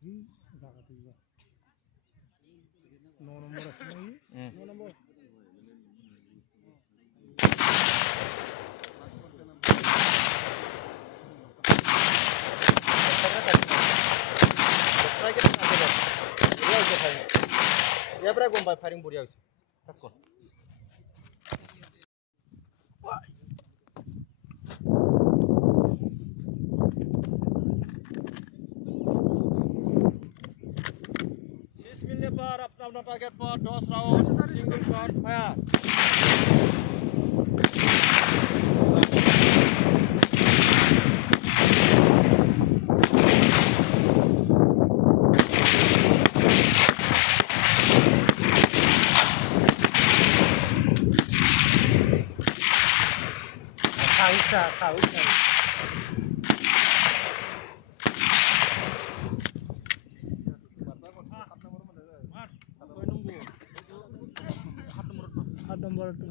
Ya berapa gompai faring buriau sih? Takut. Minit par अपना target पर 10 round single shot fire. Sawit. Nomor 2.